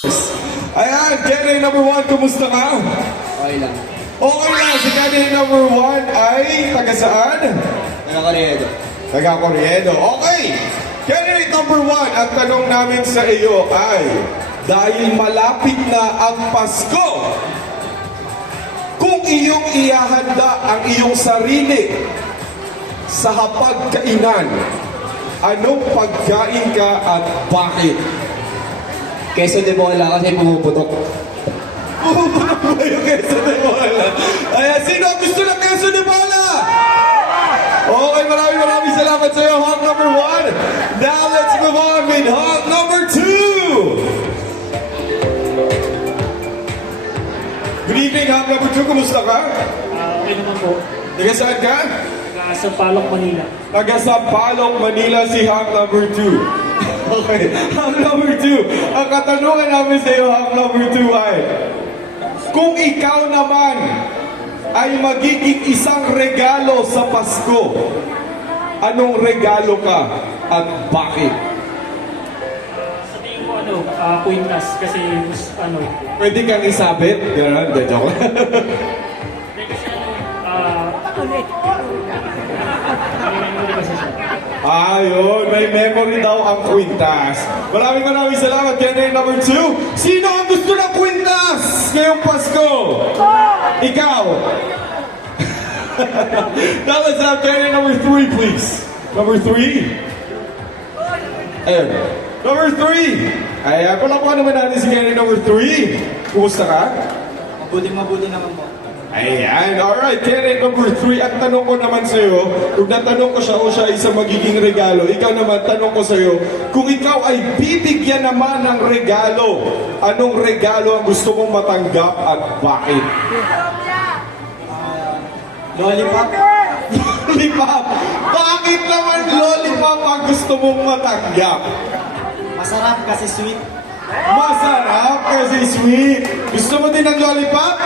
Ayan, Kenny number 1, kumusta ka? Okay lang. Okay lang, si Kenny number 1 ay taga saan? Nakakaryedo. Taga Corriedo. Okay, Kenny number 1, ang tanong namin sa iyo ay, dahil malapit na ang Pasko, kung iyong ihahanda ang iyong sarili sa hapagkainan, anong pagkain ka at bakit? Queso de bola kasi pumuputok. Pumuputok ba yung queso de bola? Ayan, sino ang gusto ng queso de bola? Okay, maraming salamat sa iyo, hawk number 1. Now let's move on with hawk number 2. Good evening, hawk number 2. Kumusta ka? Okay naman po. Taga saan ka? Sa Palok, Manila. Taga Sampaloc, Manila, si hawk number 2. Okay, hawk number 2. Ang katanungan namin sa iyo, hawk number 2 ay, kung ikaw naman ay magiging isang regalo sa Pasko, anong regalo ka at bakit? Sa tingin ko, Quintas. Kasi, Pwede kang isabit? Gano'n, de joke. memory kasi siya. Ayun, may memory daw ang Quintas. Maraming salamat, Kenny number 2. Sino ang gusto ng Quintas ngayong Pasko? Ikaw! Now let's have Kenny number 3, please. Number 3? Ayun. Number 3! Ayan, palapakan naman natin si Kenny number 3. Kumusta ka? Mabuti naman po. Ayan, alright, Kenny number 3. At tanong ko naman sa'yo, kung natanong ko siya o siya ay isang magiging regalo, ikaw naman, tanong ko sa'yo, kung ikaw ay bibigyan naman ng regalo, anong regalo ang gusto mong matanggap at bakit? Lollipop. Lollipop! Bakit naman lollipop ang gusto mong matanggap? Masarap kasi sweet. Masarap kasi sweet. Gusto mo din ng lollipop?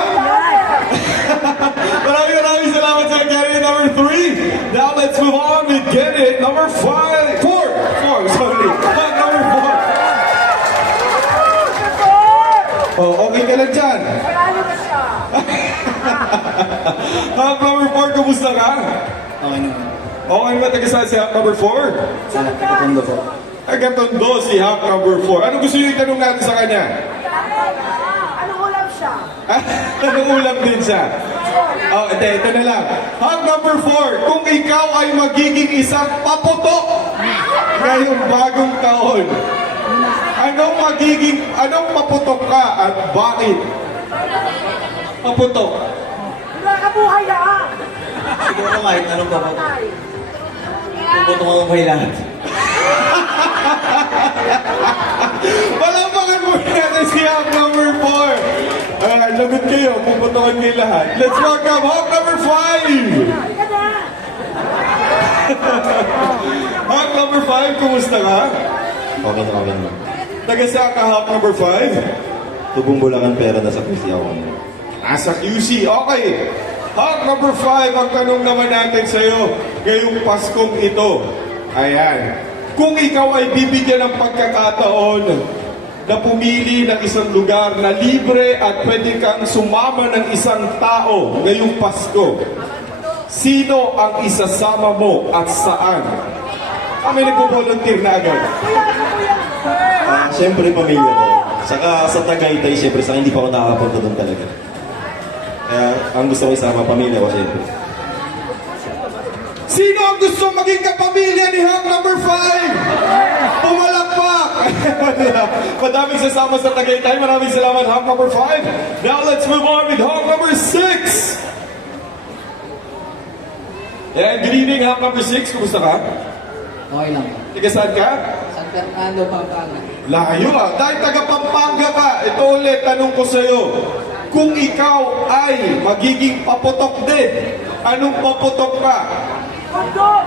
Maraming salamat sa Get It number 3. Now let's move on with Get It number 4. Sorry. Number 4. Oh, okay ka lang dyan? Number 4, kumusta ka? Okay naman. Okay ba taga saan si number 4? Sa Katondo po. Agatondo si Hawk number 4. Ano gusto niyo itanong natin sa kanya? Anong ulam siya? Anong ulam din siya? Oh, ito na lang. Hawk number 4, kung ikaw ay magiging isang paputok ngayong bagong taon, anong paputok ka at bakit? Paputok. Nakakabuhay na! Siguro kahit anong pa po. Puputok ako kay lahat. Palampakan mo natin si Hawk number 4. Lagot kayo, puputokan kayo lahat. Let's welcome Hawk number 5. Halika na! Hawk number 5, kumusta ka? Okay na. Taga saan ka, Hawk number 5? Tubong Bulacan pera na sa QC ako ngayon. Nasa QC, okay. Hawk number 5, ang tanong naman natin sa'yo ngayong Paskong ito. Ayan. Kung ikaw ay bibigyan ng pagkakataon na pumili ng isang lugar na libre at pwede kang sumama ng isang tao ngayong Pasko, sino ang isasama mo at saan? Kami nagpo-volunteer na agad. Siyempre, pamilya ko. Saka sa Tagaytay, siyempre, saka hindi pa ako nakakapunta doon talaga. Kaya, ang gusto ko isama, pamilya ko, siyempre. Sino ang gusto maging kapamilya ni Hawk number 5? Pumalakpak! Madaming sasama sa Tagaytay. Maraming salamat, Hawk number 5. Now let's move on with Hawk number 6. Yeah, good evening, Hawk number 6. Kumusta ka? Okay lang. Taga saan ka? San Fernando, Pampanga. Layo ah. Dahil taga Pampanga ka, ito ulit, tanong ko sa'yo. Kung ikaw ay magiging paputok din, anong paputok ka? Goodbye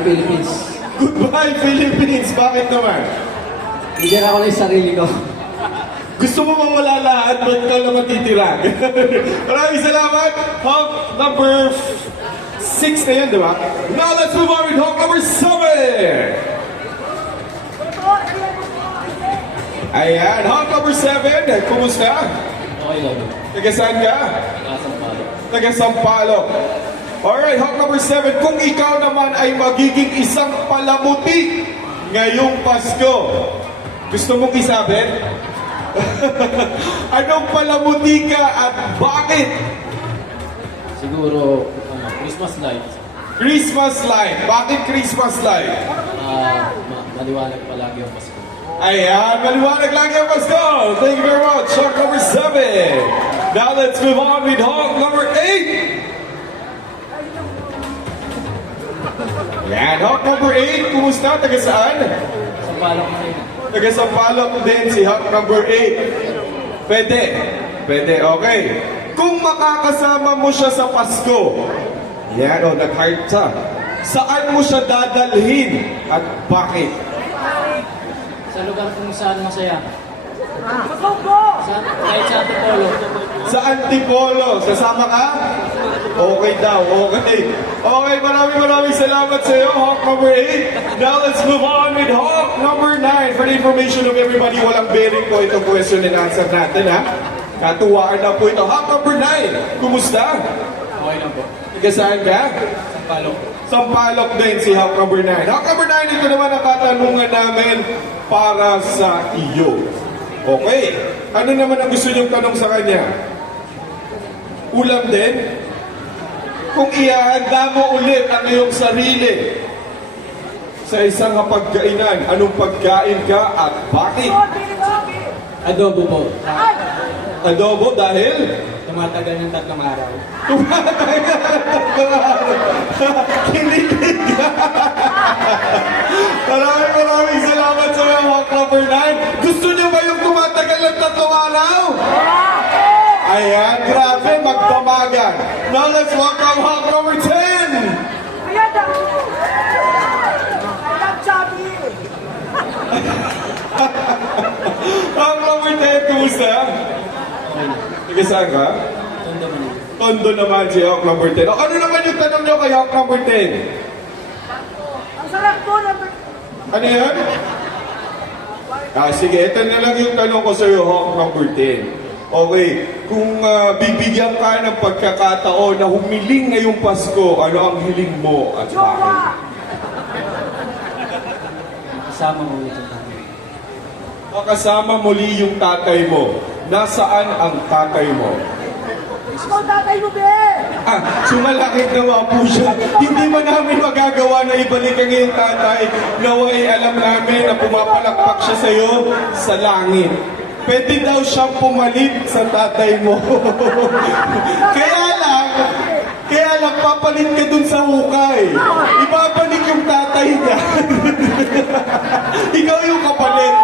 Philippines. Goodbye, Philippines! Bakit naman? Bigyan ako ng sarili ko. Gusto mo mawala lahat, ba't ka na matitira? Maraming salamat! Hawk number 6 na yan, di ba? Now let's move on with Hawk number 7! Ayan, Hawk number 7, kumusta? Okay lang. Taga saan ka? Nakasang palo. Taga Sampaloc. Alright, Hawk number 7, kung ikaw naman ay magiging isang palamuti ngayong Pasko, gusto mong isabit? Anong palamuti ka at bakit? Siguro, Christmas light. Christmas light. Bakit Christmas light? Maliwanag palagi ang Pasko. Ayan, maliwanag lang yung Pasko. Thank you very much. Hawk number 7. Now let's move on with Hawk number 8. Yan, Hawk number 8. Kumusta? Taga saan? Sa palong Manila. Taga Sampaloc din si Hawk number 8. Pwede. Pwede, okay. Kung makakasama mo siya sa Pasko, yan o, nag-heart siya. Saan mo siya dadalhin at bakit? Sa lugar kung saan masaya. Masungko! Kahit sa Antipolo. Sa Antipolo, sasama ka? Okay daw, okay. Okay, maraming salamat sa iyo, Hawk number 8. Now let's move on with Hawk number 9. For the information of everybody, walang bearing po itong question and answer natin, ha? Katuwaan na po ito. Hawk number 9, kumusta? Okay lang po. Taga saan ka? Sa palong. Sampaloc din si Hawk number 9. Hawk number 9, ito naman ang katanungan namin para sa iyo. Okay. Ano naman ang gusto niyong tanong sa kanya? Ulam din? Kung ihahanda mo ulit ang iyong sarili sa isang hapagkainan, anong pagkain ka at bakit? Adobo po. Ay! Adobo dahil? Tumatagal ng 3 araw. Kinilig ka. Maraming salamat sa mga Hawk number 9. Gusto niyo ba yung tumatagal ng 3 araw? Ayan, grabe, magdamagan. Now let's welcome Hawk number 10. Ayan na! Ayan, Chubby! Hawk number 10, kumusta? Okay lang. Taga saan ka? Tondo Manila. Tondo naman si Hawk number 10. O, ano naman yung tanong niyo kay Hawk number 10? Ang sarap ko, number... Ano yan? Sige, ito na lang yung tanong ko sa iyo, Hawk number 10. Okay, kung bibigyan ka ng pagkakataon na humiling ngayong Pasko, ano ang hiling mo at bakit? Jowa! Kasama mo ulit ang tatay. Makasama muli yung tatay mo. Nasaan ang tatay mo? Ikaw tatay mo, be! Sumalakit naman po siya. Hindi man namin magagawa na ibalik ang iyong tatay. Naway alam namin na pumapalakpak siya sa iyo sa langit. Pwede daw siyang pumalit sa tatay mo. kaya lang, papalit ka dun sa hukay. Ibabalik yung tatay niya. Ikaw yung kapalit.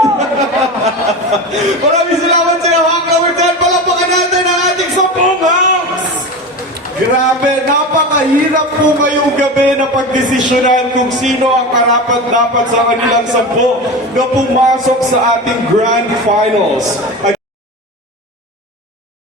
Maraming salamat sa iyo, Hawk number 10. Palapakan natin ang ating 10 Hawks! Grabe, napakahirap po ngayong gabi na pagdesisyonan kung sino ang karapat-dapat sa kanilang 10 na pumasok sa ating Grand Finals.